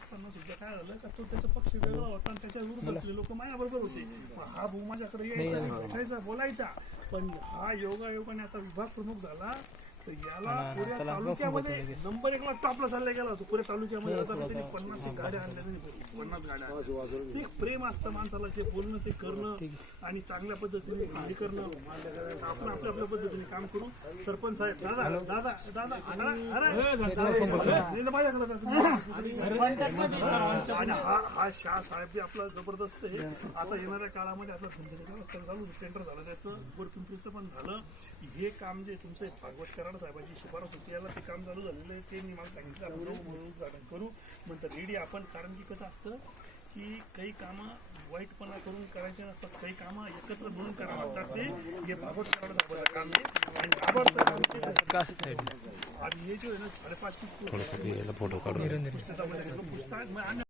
असताना सुद्धा काय झालं का तो त्याचा पक्ष वेगळा होता आणि त्याच्या विरोधातले लोक माझ्याबरोबर होते. हा भाऊ माझ्याकडे यायचा, भेटायचा, बोलायचा. पण हा योगायोगाने आता विभाग प्रमुख झाला तर याला पुऱ्या तालुक्यामध्ये नंबर 1 ला टॉपला चालला गेला होता. पुऱ्या तालुक्यामध्ये आता त्यांनी 50 गाड्या आणल्या, 50 गाड्या. ते प्रेम असतं माणसाला, जे बोलणं ते करणं आणि चांगल्या पद्धतीने हे करणं. आपण आपल्या पद्धतीने काम करू. सरपंच साहेब, दादा दादा दादा आणि हा शाह साहेब बी आपला जबरदस्त आहे. आता येणाऱ्या काळामध्ये आपला धंद्याचा रस्ता चालू टेंडर झालं, त्याचं बोरपिंपरीचं पण झालं. हे काम जे तुमचं भागवत कराड साहेबांची शिफारस होती, याला ते काम चालू झालेलं आहे. ते मी मला सांगितलं आपण उद्घाटन करू म्हणतात रेडी आपण. कारण की कसं असतं की काही कामं वाईटपणा करून करायचे नसतात, काही कामं एकत्र मिळून करावं लागतात. ते हे भागवत कराड साहेबांचं काम आहे आणि बाबाचं काम ते आणि हे जे आहे ना 5.5 पुस्तकामध्ये पुस्तक